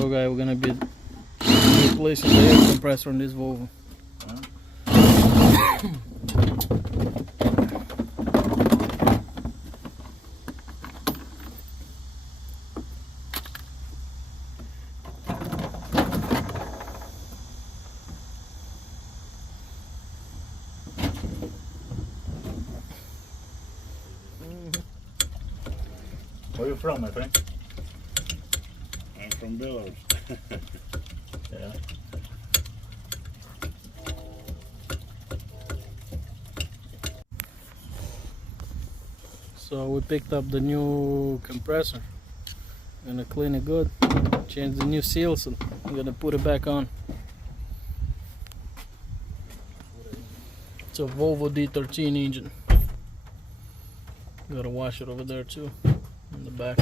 video, guys, we're gonna be replacing the air compressor on this Volvo. Where are you from, my friend? I'm from Belarus. Yeah. So we picked up the new compressor. Gonna clean it good, change the new seals, and I'm gonna put it back on. It's a Volvo D13 engine. Gotta wash it over there too, in the back.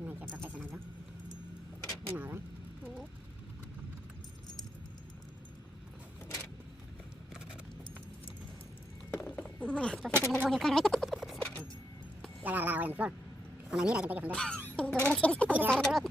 No hay que profesional, ¿no? No, ¿eh? Bueno, profesional lo voy a cargar. Ya la voy en flor. Cuando mira que te quedas con ver.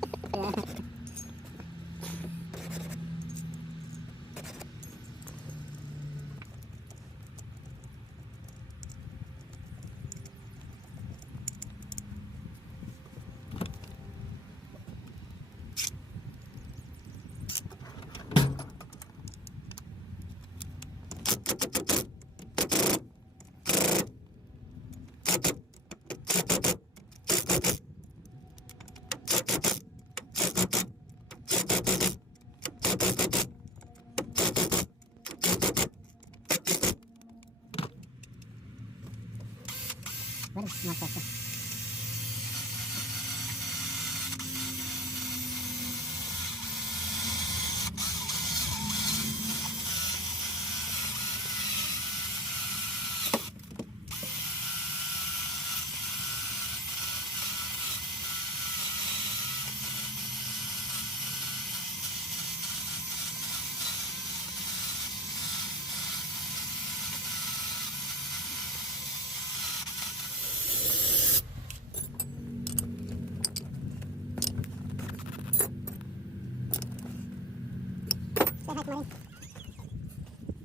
Bueno, no sé.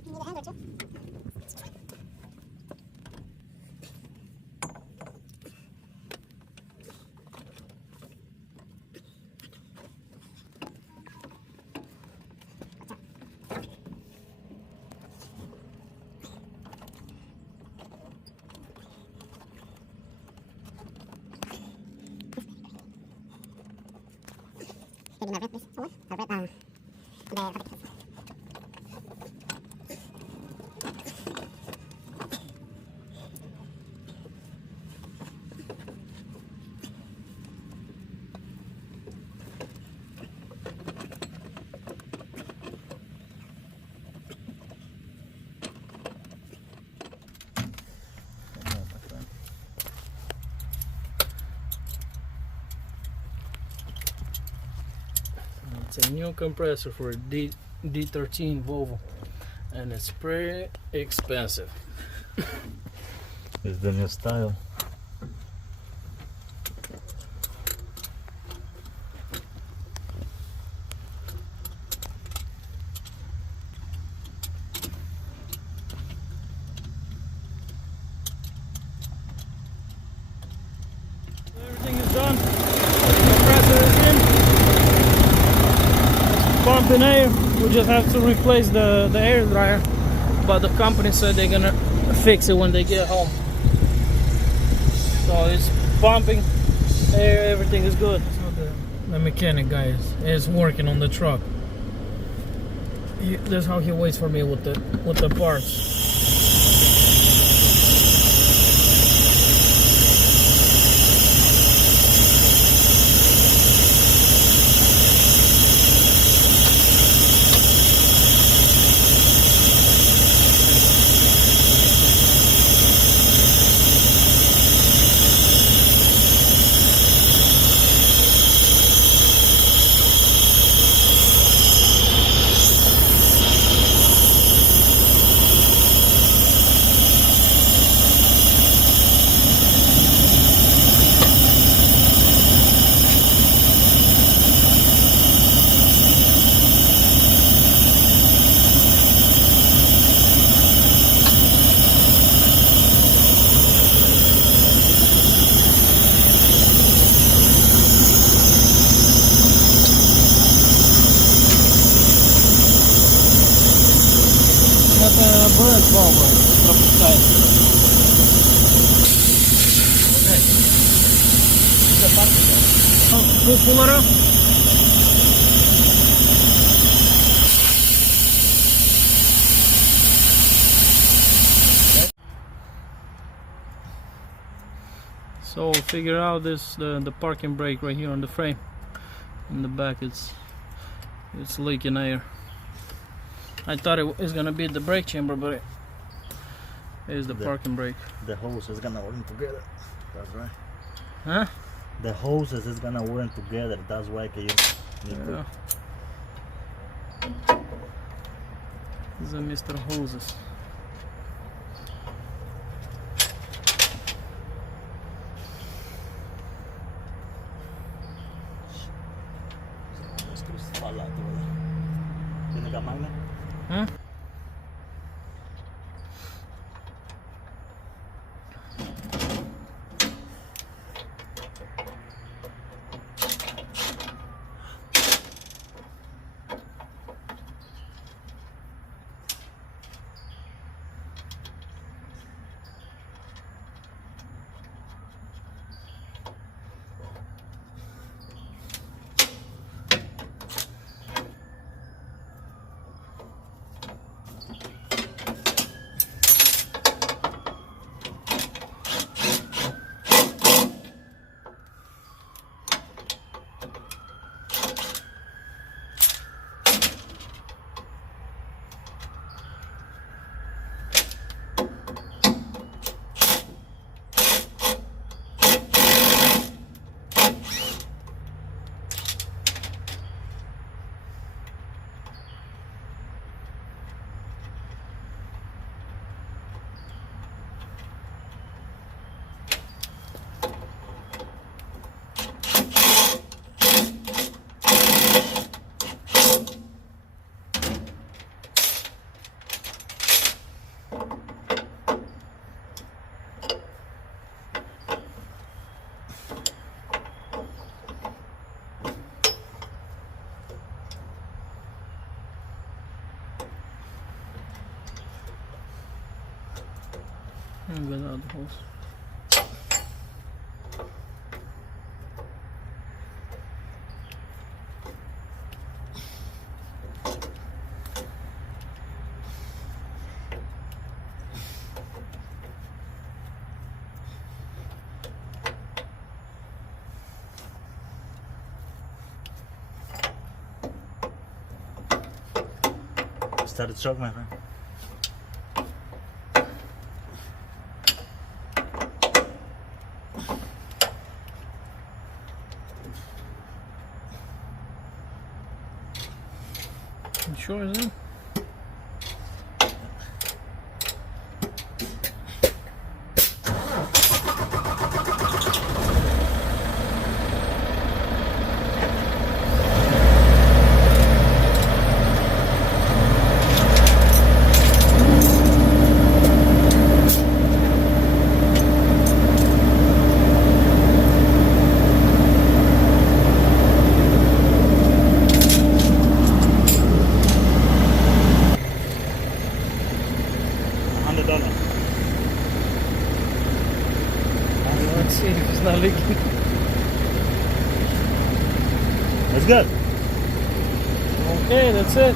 Say hi to Money. You need a hand or two? Maybe my breath, please. Someone? My breath, the It's a new compressor for a D13 Volvo, and it's pretty expensive. It's the new style. pumping air. We just have to replace the air dryer, but the company said they're gonna fix it when they get home. So it's pumping air, everything is good. So the mechanic guy is working on the truck. That's how he waits for me with the parts. Volvo пропускает. Full puller. So figure out this the parking brake right here on the frame. In the back it's leaking air. I thought it was gonna be the brake chamber, but it is the parking brake. The hose is gonna work together. That's right. Huh? The hoses is gonna work together. That's why you need Yeah. This is a Mr. Hoses. ¿Tiene que magna? Huh? And without the hose. Start the truck, my friend. You sure is it? It's not leaking. It's good. Okay, that's it.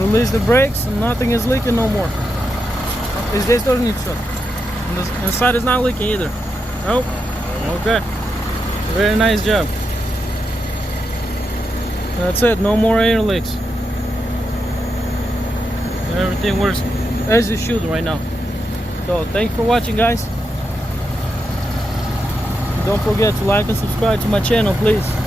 Release the brakes and nothing is leaking no more. Is this doesn't need to. Inside is not leaking either. Nope. Okay. Very nice job. That's it. No more air leaks. Everything works as it should right now. So thanks for watching, guys. Don't forget to like and subscribe to my channel, please.